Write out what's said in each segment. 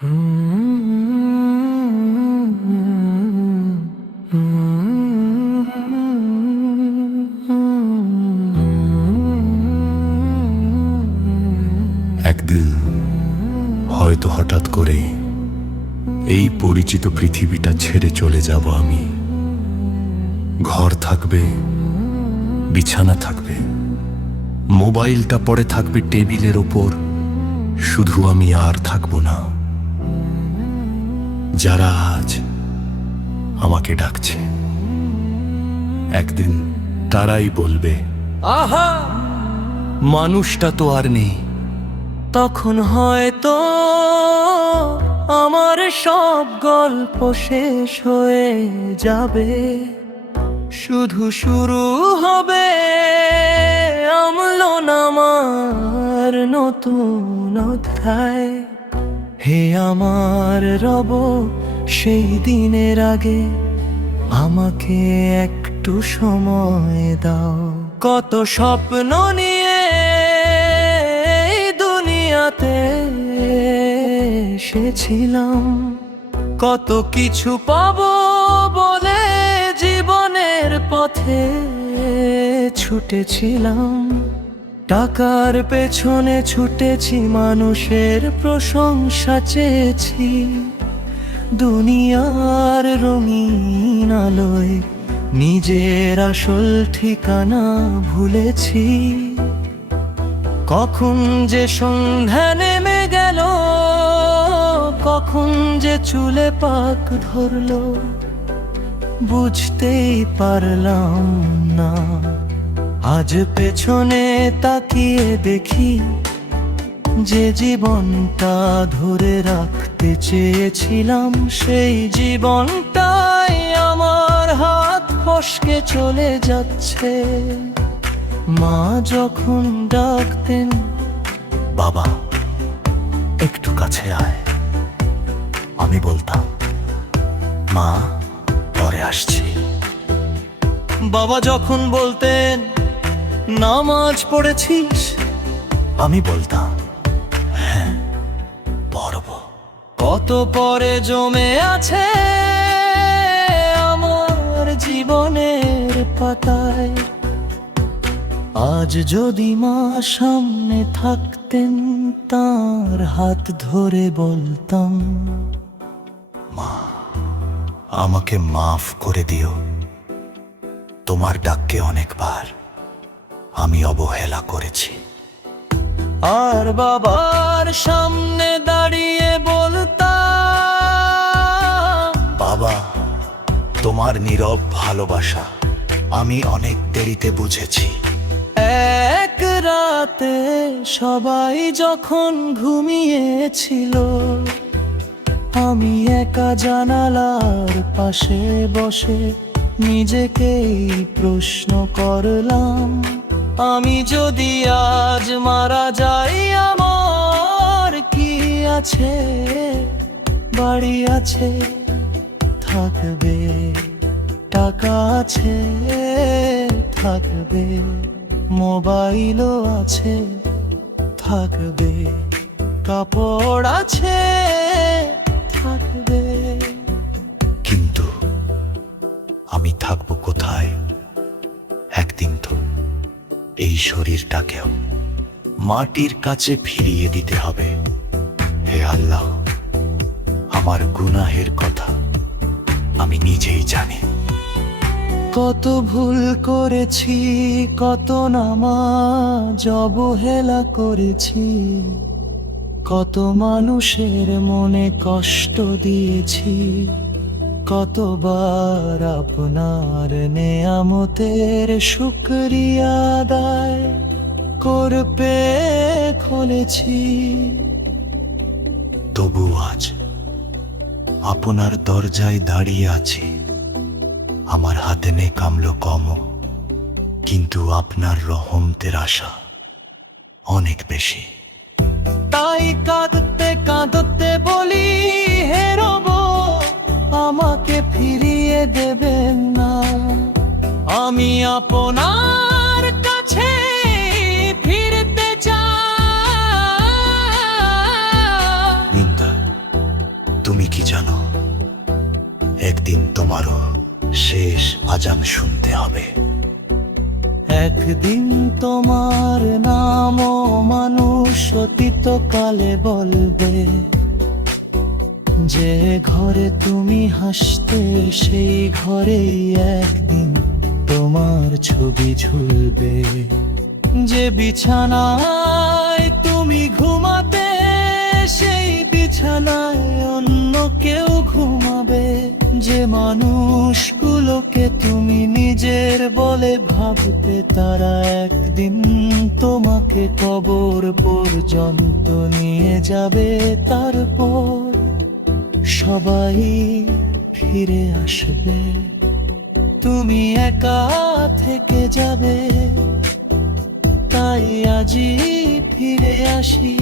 একদিন হয়তো হঠাৎ করে এই পরিচিত পৃথিবীটা ছেড়ে চলে যাব আমি। ঘর থাকবে, বিছানা থাকবে, মোবাইলটা পড়ে থাকবে টেবিলের ওপর, শুধু আমি আর থাকবো না। যারা আজ আমাকে ডাকছে, একদিন তারাই বলবে, আহা, মানুষটা তো আর নেই। তখন হয়তো আমার সব গল্প শেষ হয়ে যাবে, শুধু শুরু হবে আমার নতুন অধ্যায়। হে আমার রব, সেই দিনের আগে আমাকে একটু সময় দাও। কত স্বপ্ন নিয়ে এই দুনিয়াতে এসেছিলাম, কত কিছু পাবো বলে জীবনের পথে ছুটেছিলাম। টাকার পেছনে ছুটেছি, মানুষের প্রশংসা চেয়েছি, দুনিয়ার রঙিন আলোয় নিজের আসল ঠিকানা ভুলেছি। কখন যে সন্ধ্যা নেমে গেল, কখন যে চুলে পাক ধরলো, বুঝতেই পারলাম না। আজ পেছনে তাকিয়ে দেখি, যে জীবনটা ধরে রাখতে চেয়েছিলাম, সেই জীবনটাই আমার হাত ফসকে চলে যাচ্ছে। মা যখন ডাকতেন, বাবা একটু কাছে আয়, আমি বলতাম, মা পরে আসছি। বাবা যখন বলতেন, নামাজ পড়েছিস, আমি বলতাম, হ্যাঁ পড়ব। কত পরে জমে আছে আমার জীবনের পাতায়। আজ যদি মা সামনে থাকতেন, তার হাত ধরে বলতাম, মা আমাকে মাফ করে দিও, তোমার ডাককে অনেকবার আমি অবহেলা করেছি। আর বাবার সামনে দাঁড়িয়ে বলতাম, বাবা তোমার নীরব ভালোবাসা আমি অনেক দেরিতে বুঝেছি। এক রাতে সবাই যখন ঘুমিয়েছিল, আমি একা জানালার পাশে বসে নিজেকেই প্রশ্ন করলাম, আমি যদি আজ মারা যাই, আমার কি আছে? বাড়ি আছে, থাকবে, টাকা আছে, থাকবে, মোবাইলও আছে, থাকবে, কাপড় আছে, থাকবে, কিন্তু আমি থাকবো কোথায়? একদিন তো এই শরীরটাকেও মাটির কাছে ফিরিয়ে দিতে হবে। হে আল্লাহ, আমার গুনাহের কথা আমি নিজেই জানি। কত ভুল করেছি, কত নামাজ অবহেলা করেছি, কত মানুষের মনে কষ্ট দিয়েছি, কতবার আপনার নেয়ামতের শুকরিয়া আদায় করতে খুলেছি। তবু আজ আপনার দরজায় দাঁড়িয়ে আছি। আমার হাতে নেই কামলো কম, কিন্তু আপনার রহমতের আশা অনেক বেশি। তাই কাঁদতে কাঁদতে বলি, হে রব, আমাকে ফিরিয়ে দেবেন না। আমি আপনার কাছে ফিরতে চাই। নিন্দা, কি জানো, একদিন তোমারও শেষ আজান শুনতে হবে। একদিন তোমার নামও মানুষ অতীতকালে বলবে, যে ঘরে তুমি হাসতে সেই ঘরেই একদিন তোমার ছবি ঝুলবে। যে বিছানায় তুমি ঘুমাবে সেই বিছানায় অন্য কেউ ঘুমাবে। যে মানুষগুলোকে তুমি নিজের বলে ভাবতে তারা একদিন তোমাকে কবর পর্যন্ত নিয়ে যাবে। তারপর সবাই ফিরে আসবে, তুমি একা থেকে যাবে। তাই আজই ফিরে আসি,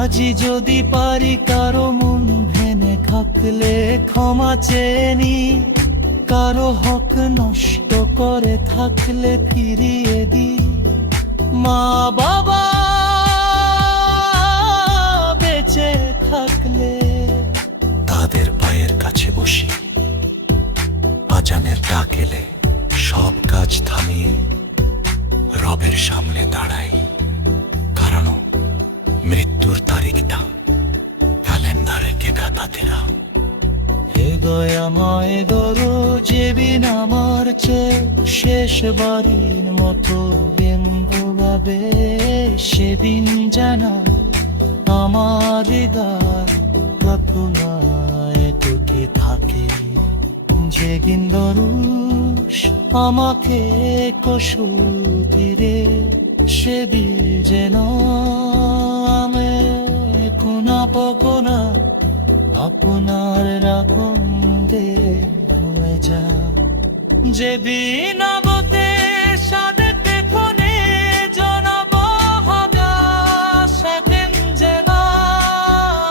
আজই যদি পারি কারো মন ভেঙে থাকলে ক্ষমা চেয়ে নি, কারো হক নষ্ট করে থাকলে ফিরিয়ে দি। মা বাবা বেঁচে থাকলে তাদের পায়ের কাছে বসি, আজানের ডাক এলে সব কাজ থামিয়ে রবের সামনে দাঁড়াই। কারণ মৃত্যুর তারিখটা ক্যালেন্ডারে কেকা তাতেরা। হে দয়াময় ধরো যেদিন আমার চেয়ে শেষবারের মতো ব্যঙ্গভাবে, সেদিন জানা আমার গান কাকুলায় টুকে থাকে। যেদিন দরুষ আমাকে কসুর ধীরে, সেদিন যেন আমি কোনা পগোনা আপনার রাখুন দে হয়ে যা। যেদিন আবতে সাদেতে কোনে জনাব হগা, সেদিন যেন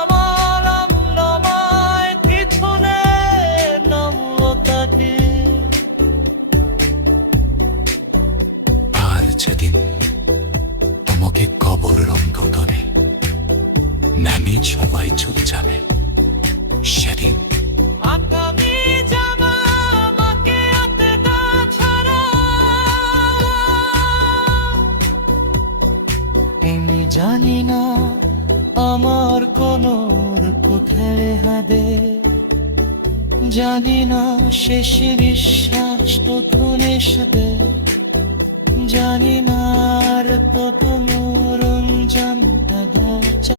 আমার নামায় কিছু নম্রতাকে। আর যেদিন তোমাকে কবর অন্ধকারে নামি সবাই চলে যাবে, সেদিন আগামী জামা আমাকে আত্মা ছাড়া। আমি জানি না আমার কোন কোথায় হাদে, জানি না শেষ নিঃশ্বাস কখন আসবে, জানি না আর কত মরণ জানতে